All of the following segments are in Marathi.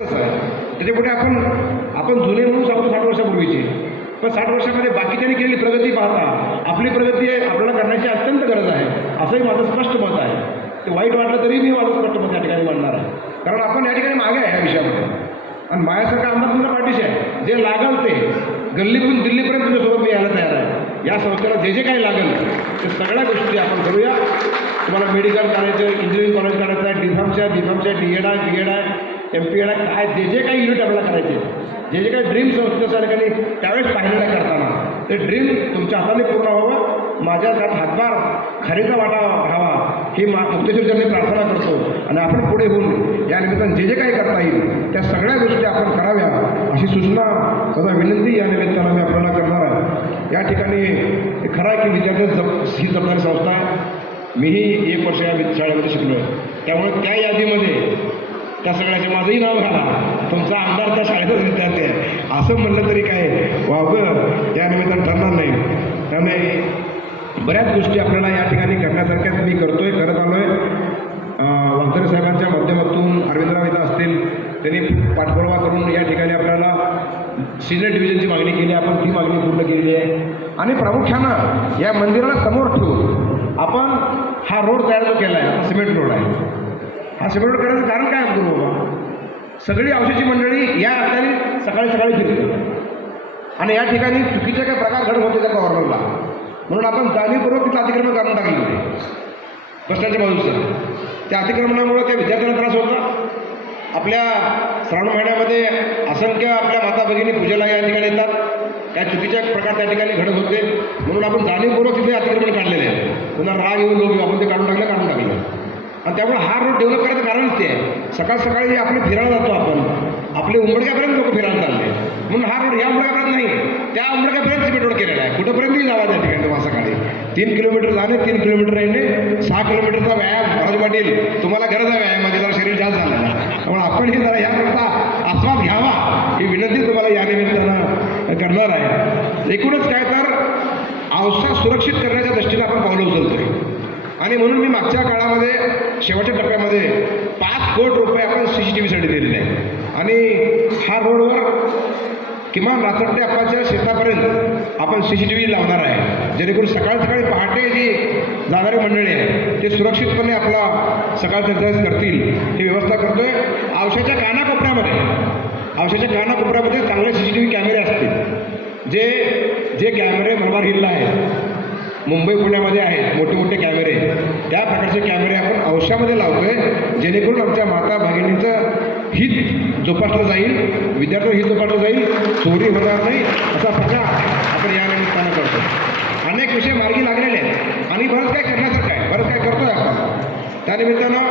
त्याच्या पुढे आपण जुने म्हणून सांगतो 60 वर्षापूर्वीची, पण 60 वर्षामध्ये बाकीच्यांनी केलेली प्रगती पाहता आपली प्रगती आपल्याला करण्याची अत्यंत गरज आहे, असंही माझं स्पष्ट मत आहे. ते वाईट वाटलं तरी मी माझं स्पष्ट मत या ठिकाणी मांडणार आहे, कारण आपण या ठिकाणी मागे आहे या विषयामध्ये. आणि माझ्यासारखा आमदार तुमच्या पाठीशी आहे. जे लागल ते गल्लीतून दिल्लीपर्यंत तुमच्यासोबत मी यायला तयार आहे. या संस्थेला जे जे काही लागेल ते सगळ्या गोष्टी आपण करूया. तुम्हाला मेडिकल करायचं, इंजिनिअरिंग कॉलेज करायचं आहे, डीफार्मच्या डी.एड आहे, MP.Ed आहे, काय जे जे काही युनिट आपल्याला करायचे, जे जे काही ड्रीम संस्थेच्या ठिकाणी त्यावेळेस पाहिलेलं करताना ते ड्रीम तुमच्या हाताने पूर्ण व्हावं, माझ्या त्यात हातभार खरेचा वाटा व्हावा ही मुक्तेश्वरचरणी प्रार्थना करतो. आणि आपण पुढे होऊन या निमित्तानं जे जे काही करता येईल त्या सगळ्या गोष्टी आपण कराव्या अशी सूचना तथा विनंती या निमित्तानं मी आपल्याला करणार आहे. या ठिकाणी खरं आहे की विद्यार्थी ही जबाबदारी संस्था आहे. मीही 1 वर्ष या शाळेमध्ये शिकलो आहे, त्यामुळे त्या यादीमध्ये त्या सगळ्याचे माझंही नाव घाला, तुमचा आमदार त्या शाळेतच विद्यार्थी आहे असं म्हणलं तरी काय वावगं या निमित्तानं ठरणार नाही. त्यामुळे बऱ्याच गोष्टी आपल्याला या ठिकाणी करण्यासारख्याच मी करत आलो आहे. वागदरे साहेबांच्या माध्यमातून अरविंदराव इथं असतील, त्यांनी पाठपुरावा करून या ठिकाणी आपल्याला सिनियर डिव्हिजनची मागणी केली, आपण ती मागणी पूर्ण केलेली आहे. आणि प्रामुख्यानं या मंदिराला समोर ठेवून आपण हा रोड तयार जो केला आहे, आता सिमेंट रोड आहे. हा सिमेंट रोड करायचं कारण काय करू बाबा, सगळी औषधी मंडळी या अर्थाने सकाळी फिरते आणि या ठिकाणी चुकीचे काही प्रकार घडत होते त्या कॉर्नरला, म्हणून आपण जाणीवपूर्वक तिथं अतिक्रमण करून टाकले होते बसस्टँडच्या बाजूचं. त्या अतिक्रमणामुळे त्या विद्यार्थ्यांना त्रास होता. आपल्या श्रावण महिन्यामध्ये असंख्य आपल्या माता भगिनी पूजेला या ठिकाणी येतात, काय चुकीचे प्रकार त्या ठिकाणी घडत होते, म्हणून आपण जाणीवपूर्वक तिथे अतिक्रमण काढलेले आहे. पुन्हा राग येऊन लोक आपण ते काढून टाकलं. आणि त्यामुळे हा रोड डेव्हलप करायचं कारणच ते आहे. सकाळी आपले फिरायला जातो आपण, आपले उंबडक्यापर्यंत लोक फिरायला चालले, म्हणून हा रोड या उंबडक्यापर्यंत नाही त्या उंबडक्यापर्यंत सिमेंट रोड केलेला आहे. कुठंपर्यंतही जावा त्या ठिकाणी तुम्हाला सकाळी 3 किलोमीटर जाणे, 3 किलोमीटर येणे, 6 किलोमीटरचा व्यायाम. महाराज पाटील तुम्हाला गरज आहे व्यायामाची, जरा शरीर जास्त झालं आहे, त्यामुळे आपण हे जरा याकरता आस्वाद घ्यावा ही विनंती तुम्हाला या निमित्तानं करणार आहे. एकूणच काय तर औसा सुरक्षित करण्याच्या दृष्टीने आपण पावलं उचलतोय. आणि म्हणून मी मागच्या काळामध्ये शेवटच्या टप्प्यामध्ये 5 कोटी रुपये आपण CCTVसाठी दिलेले आहे. आणि हा रोडवर किमान रात्रटे अप्पाच्या शेतापर्यंत आपण CCTV लावणार आहे, जेणेकरून सकाळी पहाटे जी जाणारी मंडळी आहे ते सुरक्षितपणे आपला सकाळचा एक्सरसाइज करतील ही व्यवस्था करतोय. औषधाच्या कानाकोपऱ्यामध्ये चांगले CCTV कॅमेरे असतील. जे कॅमेरे मलबार हिलला आहेत, मुंबई पुण्यामध्ये आहेत मोठे कॅमेरे, त्या प्रकारचे कॅमेरे आपण औषधामध्ये लावतोय, जेणेकरून आमच्या माता भगिनींचं हित जोपासलं जाईल, विद्यार्थ्यांचं हित जोपासलं जाईल, चोरी होणार नाही असा प्रकार आपण या निमित्तानं करतो. अनेक विषय मार्गी लागलेले आहेत आणि बरंच काय करण्यासारखं आहे, बरंच काय करतोय आपण. त्यानिमित्तानं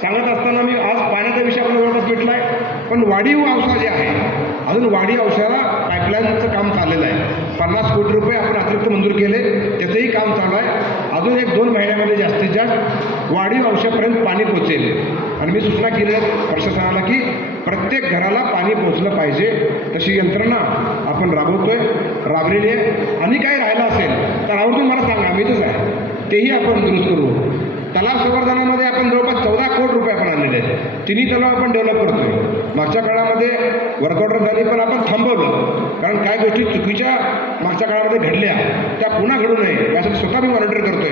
सांगत असताना मी आज पाण्याचा विषय आपला जवळपास भेटला आहे, पण वाढीव औषध जे आहे अजून वाढीव औषधाला पाईपलाईनचं काम चाललेलं आहे. 50 कोटी रुपये आपण अतिरिक्त मंजूर केले, त्याचंही काम चालू आहे. अजून 1-2 महिन्यामध्ये जास्तीत जास्त वाढीव औषधापर्यंत पाणी पोचेल. आणि मी सूचना केली आहे प्रशासनाला की प्रत्येक घराला पाणी पोचलं पाहिजे, तशी यंत्रणा आपण राबलेली आहे. आणि काही राहिलं असेल तर आवर्जून मला सांगा, मी इथंच आहे, तेही आपण दुरुस्त करू. तलाव संवर्धनामध्ये आपण जवळपास 14 कोटी रुपये आपण आणलेले आहेत. तिन्ही तलाव आपण डेव्हलप करतोय. मागच्या काळामध्ये वर्कआउटर झाली पण आपण थांबवलं, कारण काय गोष्टी चुकीच्या मागच्या काळामध्ये घडल्या त्या पुन्हा घडू नये यासाठी स्वतः मी मॉनिटर करतोय.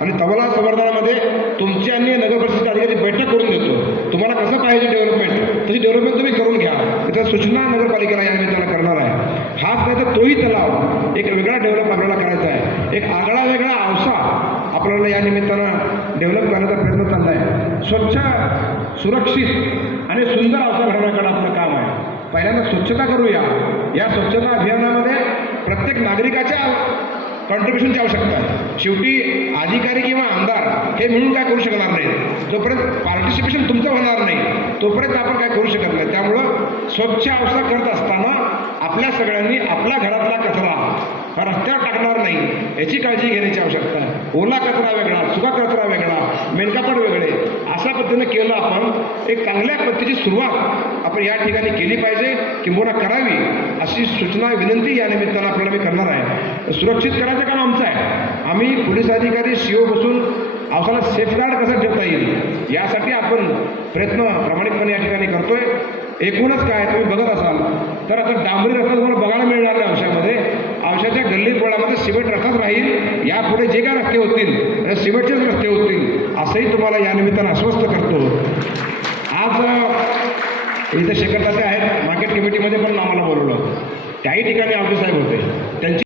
आणि तलाव संवर्धनामध्ये तुमची आणि नगर परिषदेच्या अधिकारी बैठक करून देतो. तुम्हाला कसं पाहिजे डेव्हलपमेंट, तशी डेव्हलपमेंट तुम्ही करून घ्या. त्याच्या सूचना नगरपालिकेला या निमित्तानं करणार आहे. हाच नाही तर तोही तलाव एक वेगळा डेव्हलप आपल्याला करायचा आहे. एक आगळा वेगळा औसा आपल्याला या निमित्तानं डेव्हलप करण्याचा प्रयत्न चालला आहे. स्वच्छ, सुरक्षित आणि सुंदर औसा घडवण्याकडे आपलं काम आहे. पहिल्यांदा स्वच्छता करूया. या स्वच्छता अभियानामध्ये प्रत्येक नागरिकाच्या कॉन्ट्रीब्युशनची आवश्यकता आहे. शेवटी अधिकारी किंवा आमदार हे मिळून काय करू शकणार नाही. जोपर्यंत पार्टिसिपेशन तुमचं होणार नाही तोपर्यंत आपण काय करू शकत नाही. त्यामुळं स्वच्छ औसा करत असताना आपल्या सगळ्यांनी आपल्या घरातला कचरा हा रस्त्यावर टाकणार नाही याची काळजी घेण्याची आवश्यकता आहे. ओला कचरा वेगळा, सुका कचरा वेगळा, मेनकापड वेगळे, अशा पद्धतीनं केलं आपण एक चांगल्या पद्धतीची सुरुवात आपण या ठिकाणी केली पाहिजे, किंबहुना करावी अशी सूचना विनंती या निमित्तानं आपल्याला मी करणार आहे. सुरक्षित करायचं काम आमचं आहे. आम्ही पोलीस अधिकारी CO बसून औसाला सेफगार्ड कसं ठेवता येईल यासाठी आपण प्रयत्न प्रामाणिकपणे या ठिकाणी करतोय. एकूणच काय तुम्ही बघत असाल तर आता डांबरी रस्ता तुम्हाला बघायला मिळणार नाही औषधामध्ये. औषधाच्या गल्लीत बोळामध्ये सिमेंट रस्ताच राहील. यापुढे जे काय रस्ते होतील ते सिमेंटचेच रस्ते होतील असंही तुम्हाला या निमित्तानं आश्वस्त करतो. आज इथे शेखर तात्या आहेत, मार्केट कमिटीमध्ये पण आम्हाला बोलवलं, त्याही ठिकाणी आमचे साहेब होते. त्यांची